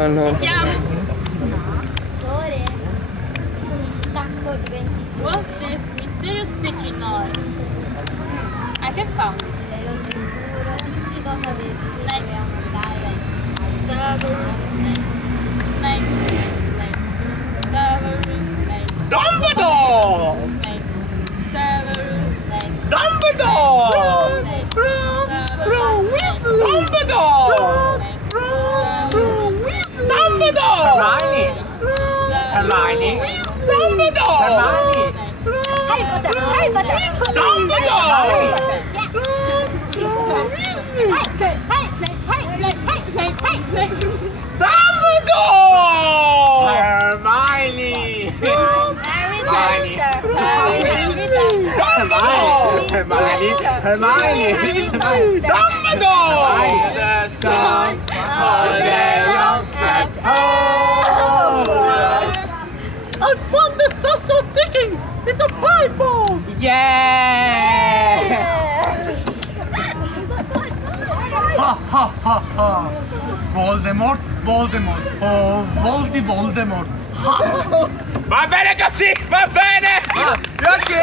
Allora. Siamo. What's this mysterious sticky noise? I can found it. Snake. Severus snake. Snake. Snake. Severus snake. Dumbledore! Snake. Severus snake. Dumbledore! Dumbledore! Dumbledore! Hermione! Dumbledore! Hermione! Dumbledore! Dumbledore! Hermione! Hermione! Dumbledore! The sun all day long at home. I found the saucer ticking! It's a Bible! Yeah! Ha ha ha ha! Voldemort, Voldemort! Oh, Voldemort! Ha! Va bene così! Va bene! Grazie!